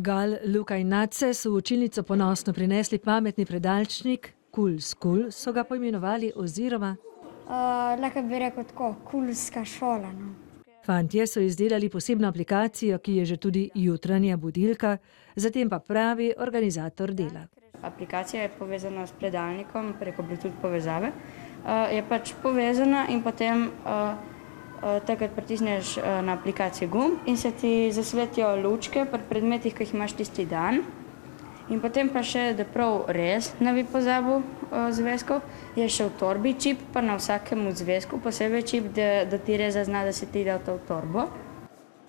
Gal, Luka in Nace so v učilnico ponosno prinesli pametni predalčnik, Kul so ga poimenovali oziroma Lahko bi rekel tako, kulska šola. No. Fantje so izdelali posebno aplikacijo, ki je že tudi jutranja budilka, zatem pa pravi organizator dela. Aplikacija je povezana s predalnikom preko Bluetooth povezave. Je pač povezana in potem takrat pritisneš na aplikacijo gumb in se ti zasvetijo lučke pri predmetih, ki jih imaš tisti dan. In potem pa še, da prav res ne bi pozabil zvezkov, je še v torbi čip, pa na vsakem zvezku posebej čip, da ti res zazna, da si ti dal to v torbo.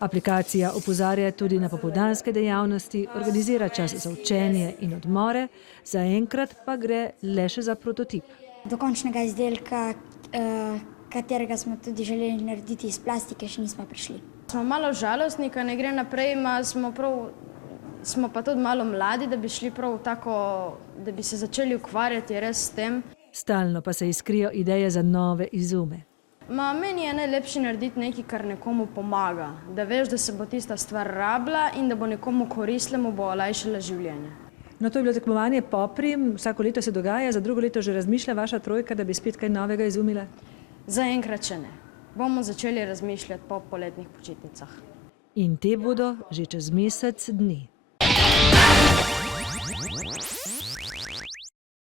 Aplikacija opozarja tudi na popoldanske dejavnosti, organizira čas za učenje in odmore, zaenkrat pa gre le še za prototip. Do končnega izdelka, katerega smo tudi želeli narediti iz plastike, še nismo prišli. Smo malo žalostni, ker ne gre naprej, smo pa tudi malo mladi, da bi šli prav tako, da bi se začeli ukvarjati res s tem. Stalno pa se iskrijo ideje za nove izume. Meni je najlepše narediti nekaj, kar nekomu pomaga. Da veš, da se bo tista stvar rabila in da bo nekomu koristila, mu bo olajšala življenje. No, to je bilo tekmovanje Poprim, vsako leto se dogaja, za drugo leto že razmišlja vaša trojka, da bi spet kaj novega izumila? Zaenkrat še ne. Bomo začeli razmišljati po poletnih počitnicah. In te bodo že čez mesec dni.